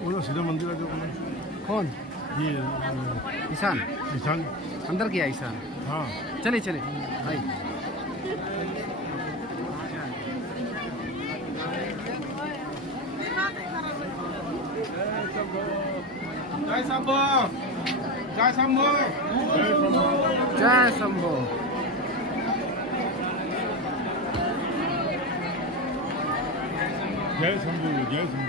वो सीधा मंदिर है जो कौन ये ईशान ईशान अंदर गया ईशान। हाँ चले चले भाई। जय शंभो जय शंभो जय शंभो। जय शंभो जय शंभो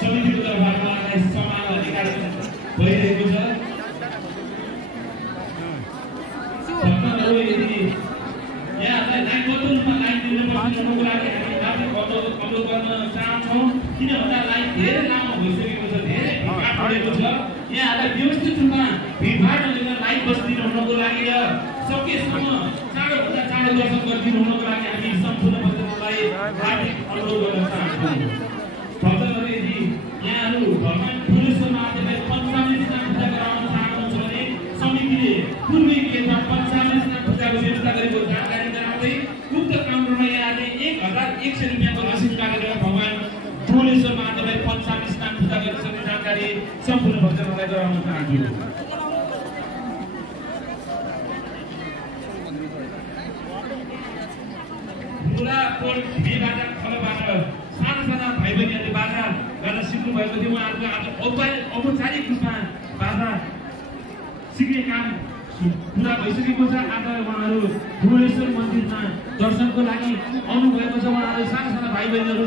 समितिको तर्फबाट मलाई सम्मान अधिकार भइरहेको छ। भक्तहरू यदि यहाँहरूलाई लाइनबद्ध रूपमा लाइन दिनुपर्छ लागि हामी माथि अनुरोध गर्न चाहन्छौँ। किन भन्दा लाइन धेरै लामो भइसकेको छ, धेरै भिडभाड बढेको छ। यहाँहरूलाई व्यवस्थित रूपमा भिडभाड नलिएर लाइन बसिदिनु हुनको लागि र सकेसम्म चाँडोभन्दा चाँडो दर्शन गरिदिनु हुनको लागि हामी सम्पूर्ण भक्तहरूलाई हार्दिक अनुरोध गर्न चाहन्छौँ। भक्तहरू यदि यहाँहरू भगवान ठुलेश्वर महादेवलाई 45 स्नान पूजा गराउन चाहनुहुन्छ भने समितिले पूर्वी गेटमा 45 स्नान पूजाको व्यवस्था गरेको जानकारी गराउँदै उक्त काउन्टरमा यहाँले 1100 रुपियाँको रसिद काटेर भगवान ठुलेश्वर महादेवलाई 45 स्नान पूजा गरिसक्ने जानकारी सम्पूर्ण भक्तहरूलाई गराउन चाहन्छु। पुरा पोल भिबाट खलबाट साना भाइ बहिनीहरूले बाजा गर्न सिक्नु भएको थियो। उहाँहरूको आज औपचारिक रूपमा बाजा सिक्ने काम पुरा भइसकेको छ। आज उहाँहरू ठुलेश्वर मन्दिरमा दर्शनको लागि आउनुभएको छ। उहाँहरू साना भाइ बहिनीहरू